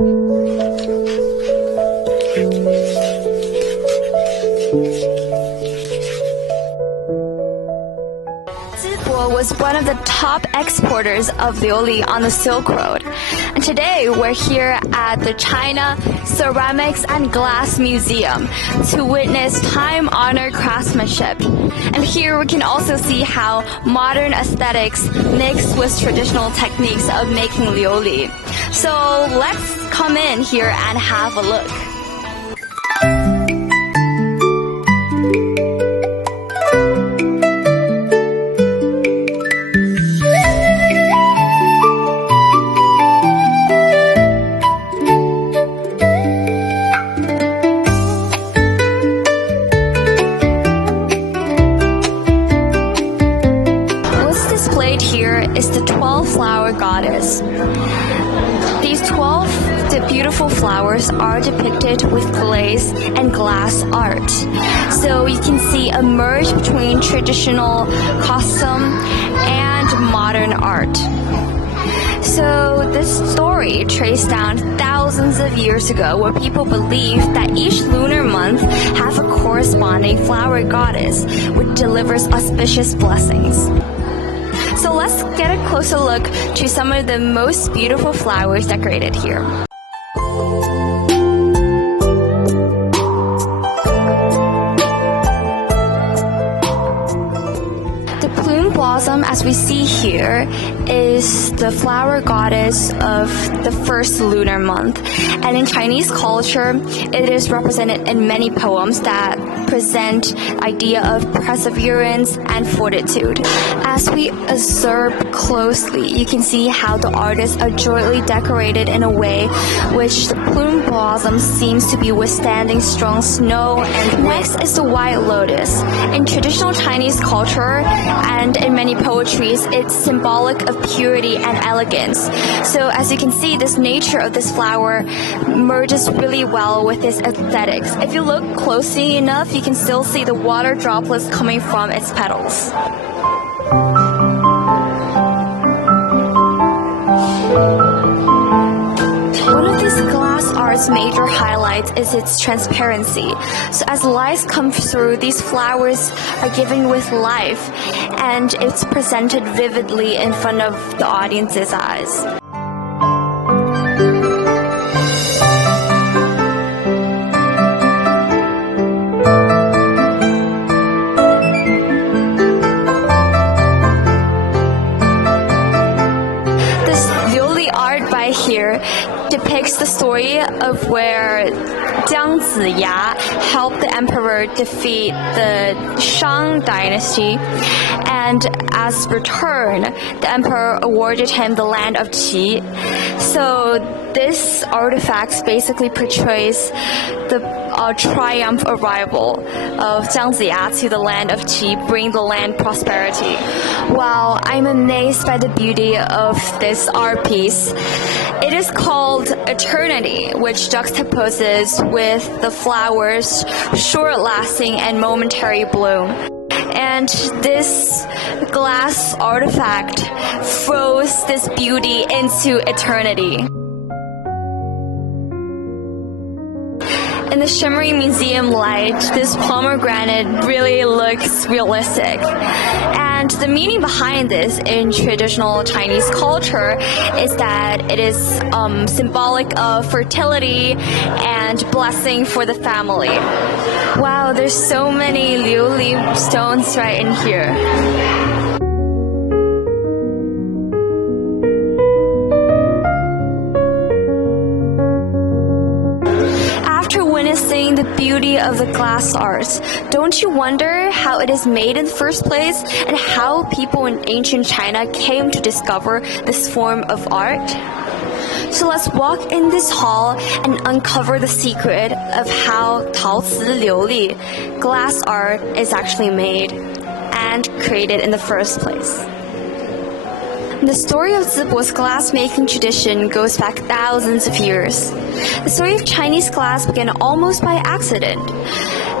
Zibo was one of the top exporters of liuli on the Silk Road. And today we're here at the China Ceramics and Glass Museum to witness time-honored craftsmanship. And here we can also see how modern aesthetics mix with traditional techniques of making liuli. So let's come in here and have a look. Is the 12-flower goddess. These 12 beautiful flowers are depicted with glaze and glass art. So you can see a merge between traditional costume and modern art. So this story traced down thousands of years ago, where people believed that each lunar month have a corresponding flower goddess which delivers auspicious blessings. So let's get a closer look to some of the most beautiful flowers decorated here. The plume blossom, as we see here, is the flower goddess of the first lunar month. And in Chinese culture, it is represented in many poems that present idea of perseverance and fortitude. As we observe closely, you can see how the artists are adroitly decorated in a way which the plume blossom seems to be withstanding strong snow. And next is the white lotus. In traditional Chinese culture and in many poetries, it's symbolic of purity and elegance. So as you can see, this nature of this flower merges really well with its aesthetics. If you look closely enough, you can still see the water droplets coming from its petals. One of these glass art's major highlights is its transparency. So as light comes through, these flowers are given with life, and it's presented vividly in front of the audience's eyes. Here depicts the story of where Jiang Ziya helped the emperor defeat the Shang dynasty, and as return, the emperor awarded him the land of Qi. So this artifact basically portrays the triumph arrival of Jiang Ziya to the land of Qi, bring the land prosperity. Wow, I'm amazed by the beauty of this art piece. It is called Eternity, which juxtaposes with the flowers' short-lasting and momentary bloom. And this glass artifact throws this beauty into eternity. In the shimmery museum light, this pomegranate really looks realistic. And the meaning behind this in traditional Chinese culture is that it is symbolic of fertility and blessing for the family. Wow, there's so many liuli stones right in here. Witnessing the beauty of the glass art, don't you wonder how it is made in the first place and how people in ancient China came to discover this form of art? So let's walk in this hall and uncover the secret of how 陶瓷琉璃, glass art, is actually made and created in the first place. The story of Zibo's glass-making tradition goes back thousands of years. The story of Chinese glass began almost by accident.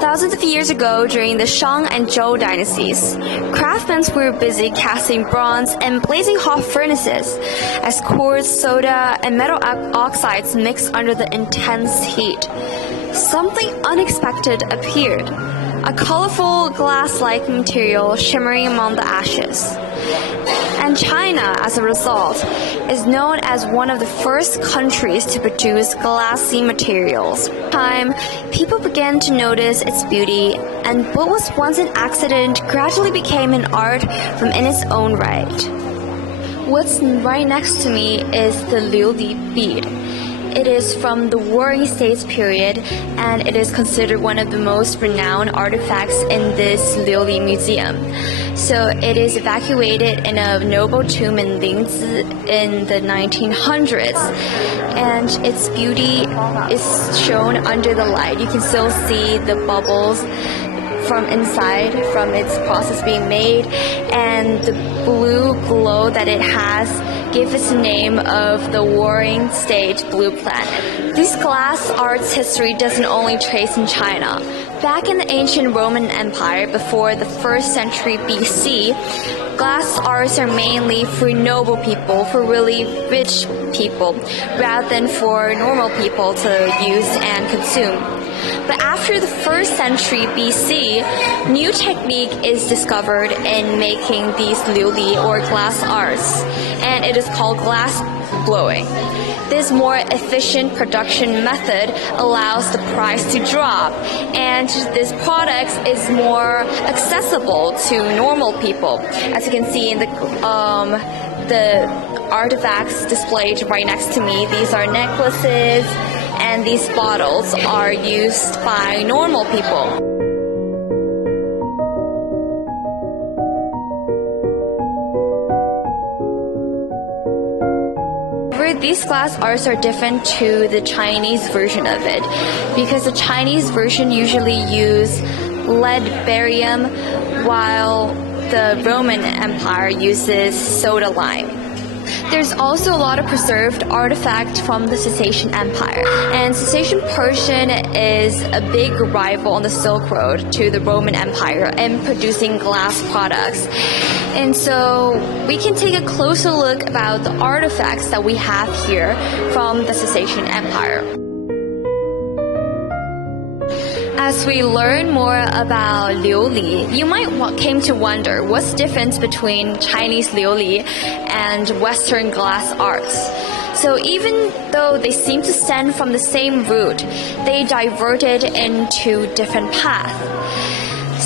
Thousands of years ago, during the Shang and Zhou dynasties, craftsmen were busy casting bronze and blazing hot furnaces as quartz, soda, and metal oxides mixed under the intense heat. Something unexpected appeared, a colorful glass-like material shimmering among the ashes. And China, as a result, is known as one of the first countries to produce glassy materials. Over time, people began to notice its beauty, and what was once an accident gradually became an art from in its own right. What's right next to me is the Liuli bead. It is from the Warring States period, and it is considered one of the most renowned artifacts in this Liuli museum. So it is evacuated in a noble tomb in Lingzi in the 1900s, and its beauty is shown under the light. You can still see the bubbles from inside from its process being made, and the blue glow that it has gives its name of the Warring State Blue Planet. This glass arts history doesn't only trace in China. Back in the ancient Roman Empire before the 1st century BC, glass arts are mainly for noble people, for really rich people, rather than for normal people to use and consume. But after the 1st century BC, new technique is discovered in making these liuli or glass arts, and it is called glass blowing. This more efficient production method allows the price to drop, and this product is more accessible to normal people. As you can see in the artifacts displayed right next to me, these are necklaces, and these bottles are used by normal people. These glass arts are different to the Chinese version of it, because the Chinese version usually use lead barium, while the Roman Empire uses soda lime. There's also a lot of preserved artifact from the Caucasian Empire, and Caucasian Persian is a big rival on the Silk Road to the Roman Empire in producing glass products. And so we can take a closer look about the artifacts that we have here from the Caucasian Empire. As we learn more about liuli, you might came to wonder what's the difference between Chinese liuli and Western glass arts. So even though they seem to stem from the same root, they diverted into different paths.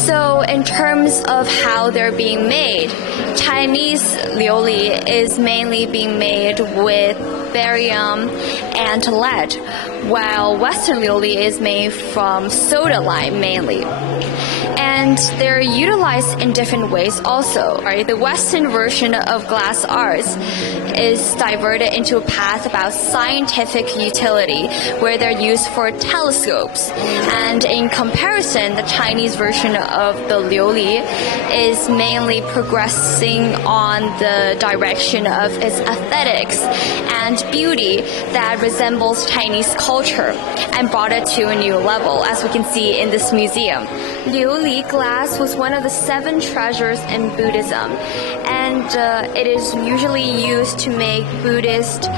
So in terms of how they're being made, Chinese liuli is mainly being made with barium and lead, while Western liuli is made from soda lime mainly. And they're utilized in different ways also. The Western version of glass arts is diverted into a path about scientific utility, where they're used for telescopes. And in comparison, the Chinese version of the liuli is mainly progressing on the direction of its aesthetics and beauty that resembles Chinese culture and brought it to a new level, as we can see in this museum. Liuli glass was one of the 7 treasures in Buddhism, and it is usually used to make Buddhist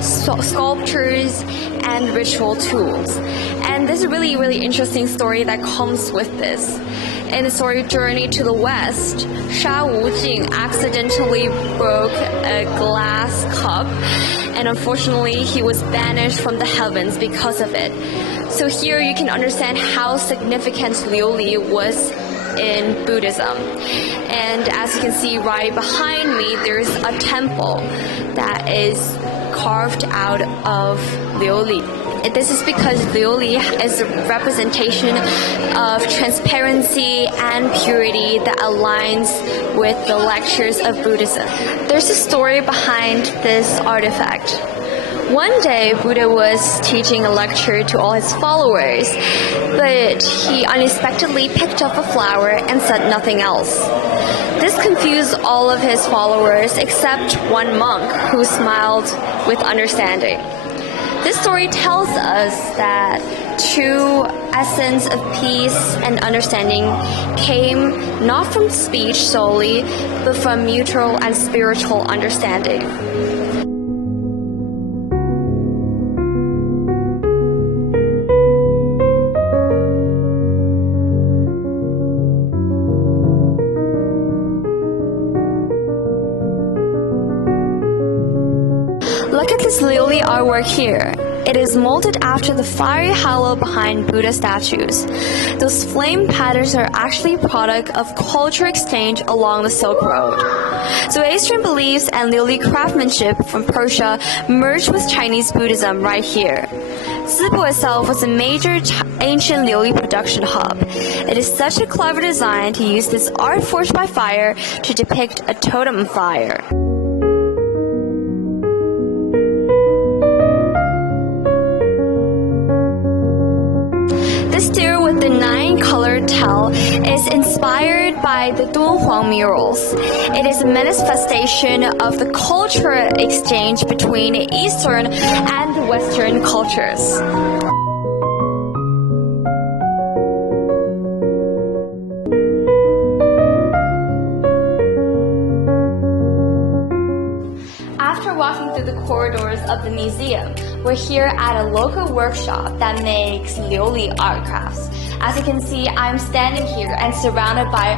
sculptures and ritual tools. And there's a really, really interesting story that comes with this. In the story Journey to the West, Sha Wujing accidentally broke a glass cup, and unfortunately he was banished from the heavens because of it. So here you can understand how significant liuli was in Buddhism. And as you can see right behind me, there's a temple that is carved out of liuli. This is because liuli is a representation of transparency and purity that aligns with the lectures of Buddhism. There's a story behind this artifact. One day, Buddha was teaching a lecture to all his followers, but he unexpectedly picked up a flower and said nothing else. This confused all of his followers except one monk who smiled with understanding. This story tells us that true essence of peace and understanding came not from speech solely, but from mutual and spiritual understanding. Look at this Liuli artwork here. It is molded after the fiery halo behind Buddha statues. Those flame patterns are actually a product of culture exchange along the Silk Road. Zoroastrian beliefs and Liuli craftsmanship from Persia merged with Chinese Buddhism right here. Zibo itself was a major ancient Liuli production hub. It is such a clever design to use this art forged by fire to depict a totem fire. This deer with the 9-colored tail is inspired by the Dunhuang murals. It is a manifestation of the cultural exchange between Eastern and Western cultures. After walking through the corridors of the museum, we're here at a local workshop that makes Liuli art crafts. As you can see, I'm standing here and surrounded by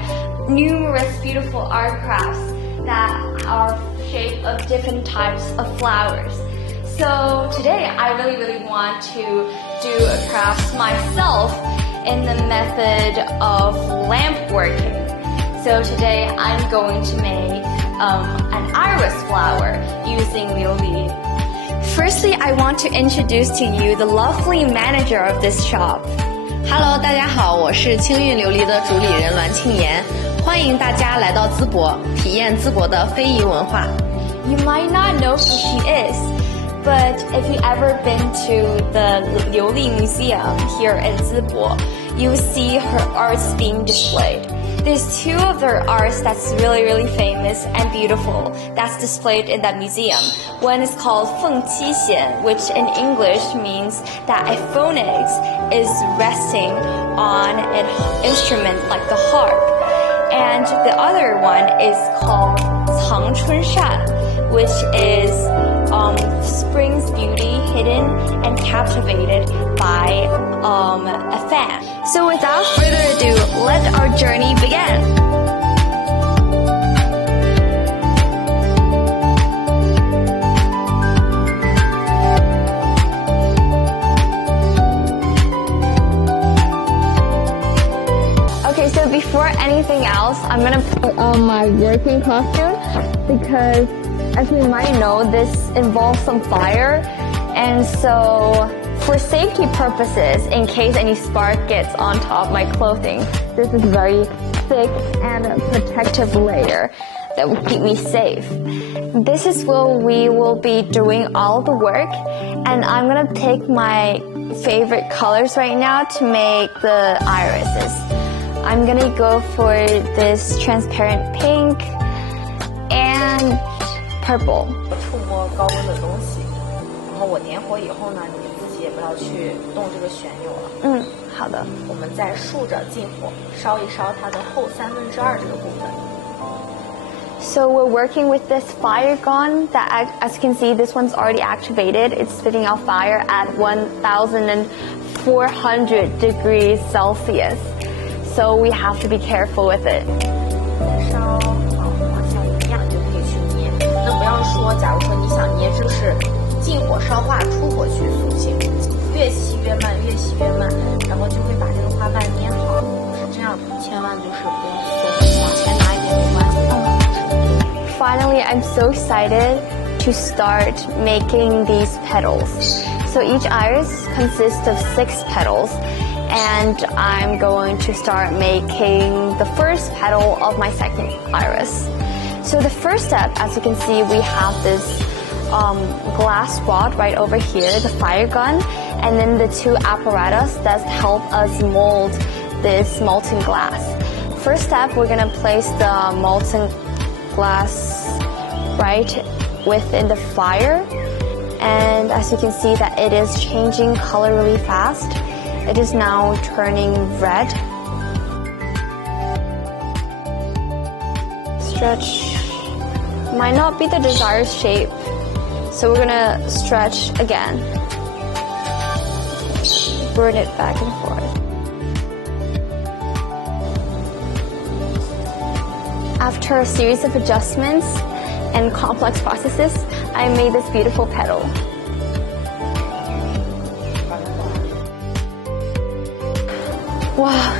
numerous beautiful art crafts that are shaped of different types of flowers. So today I really want to do a craft myself in the method of lamp working. So today I'm going to make an iris flower using Liuli. Firstly, I want to introduce to you the lovely manager of this shop. Hello， 大家好，我是青韵琉璃的主理人栾庆妍，欢迎大家来到淄博，体验淄博的非遗文化。You might not know who she is, but if you've ever been to the Liuli Museum here in Zibo, you will see her arts being displayed. There's two of their arts that's really famous and beautiful that's displayed in that museum. One is called Feng Qi Xian, which in English means that a phoenix is resting on an instrument like the harp. And the other one is called Cang Chun Shan, which is spring's beauty hidden and captivated by a fan. So without further ado, let our journey begin. Okay, so before anything else, I'm gonna put on my working costume because, as you might know, this involves some fire, and so for safety purposes, in case any spark gets on top of my clothing, this is very thick and a protective layer that will keep me safe. This is where we will be doing all the work, and I'm gonna pick my favorite colors right now to make the irises. I'm gonna go for this transparent pink and purple. 触摸高温的东西，然后我点火以后呢，你自己也不要去动这个旋钮了。好的。我们再竖着进火，烧一烧它的后2/3这个部分。So we're working with this fire gun that, as you can see, this one's already activated. It's spitting out fire at 1,400 degrees Celsius. So we have to be careful with it. 烧好，像一样就可以去捏。那不要说，假如说你想捏，就是进火烧化，出火去塑形，越吸越慢，越吸越慢，然后就会把这个花瓣捏好。是这样，千万就是不要松，往前拿一点没关系。Finally, I'm so excited to start making these petals. So each iris consists of 6 petals, and I'm going to start making the first petal of my second iris. So the first step, as you can see, we have this glass rod right over here, the fire gun, and then the 2 apparatus that help us mold this molten glass. First step, we're gonna place the molten glass right within the fire, and as you can see that it is changing color really fast. It is now turning red. Stretch might not be the desired shape, so we're gonna stretch again. Burn it back and forth. After a series of adjustments and complex processes, I made this beautiful petal. Wow,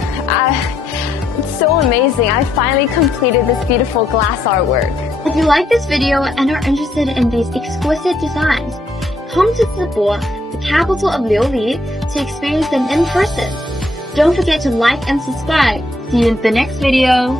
it's so amazing. I finally completed this beautiful glass artwork. If you like this video and are interested in these exquisite designs, come to Zibo, the capital of Liuli, to experience them in person. Don't forget to like and subscribe. See you in the next video.